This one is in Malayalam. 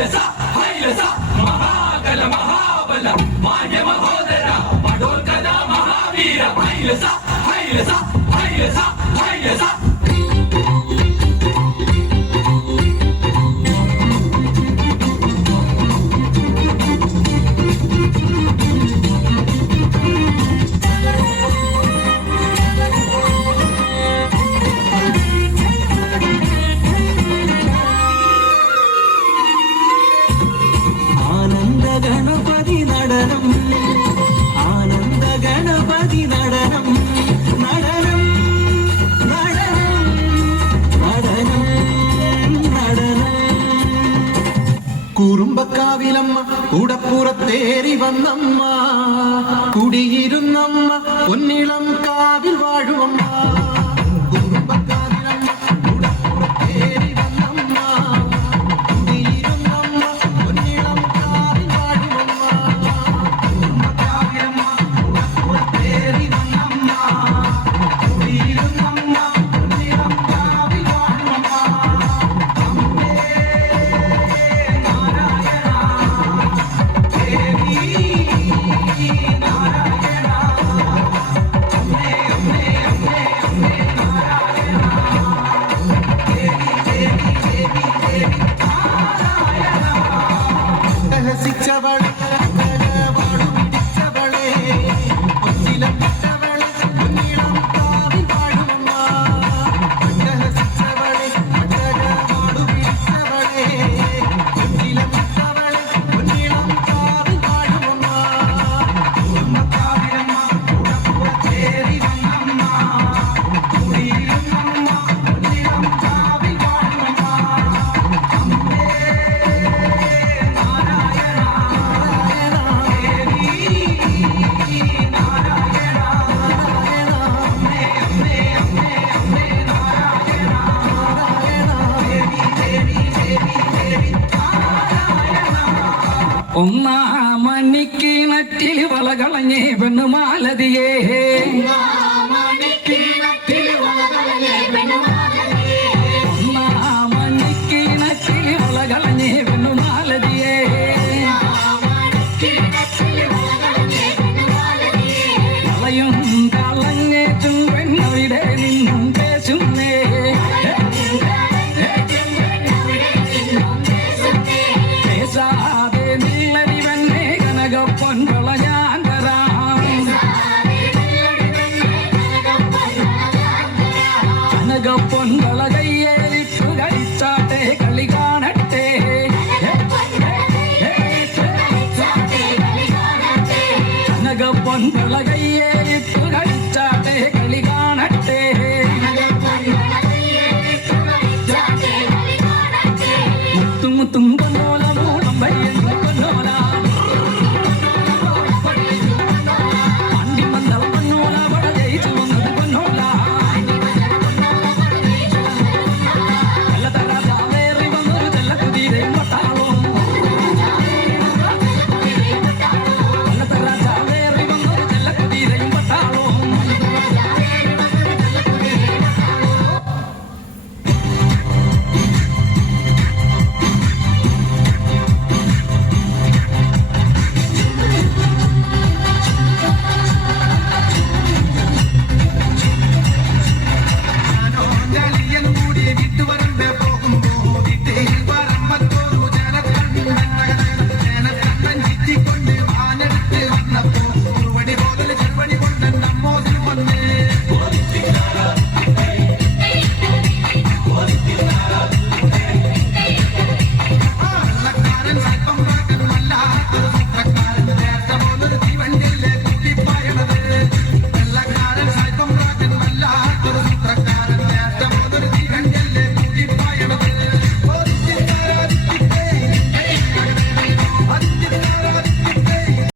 ഹൈലസ ഹൈലസ മഹാകല മഹാബല മാന്യ മഹോദര പടോൽക്കഥ മഹാവീര ഹൈലസ ഹൈലസ ഹൈലസ ഹൈലസ ഗണപതി നടനം ആനന്ദ ഗണപതി നടനം നടനം നടനം നടനം നടനം കുറുമ്പക്കാവിലമ്മ കൂടപ്പുറത്തേറി വന്നമ്മ കുടിയിരുന്നമ്മ പൊന്നിളം കാവിൽ വാഴുവമ്മ ഒന്നാമണിക്കിണറ്റിൽ വളകളഞ്ഞേ പെണ്ണുമാലതിയേ ഒന്നാമണിക്കിണറ്റിൽ വളകളഞ്ഞേ പെണ്ണുമാലതിയേ കളയും കളഞ്ഞേറ്റും പെണ്ണവിടെ നിന്നും പേശുന്നേ പൊൻവള കയ്യേലിട്ടു കളിച്ചാട്ടെ കളി കാണട്ടെ കനക പൊൻവള കയ്യേലിട്ടു കളിച്ചാട്ടെ കളി കാണട്ടെ മുത്തും മുത്തും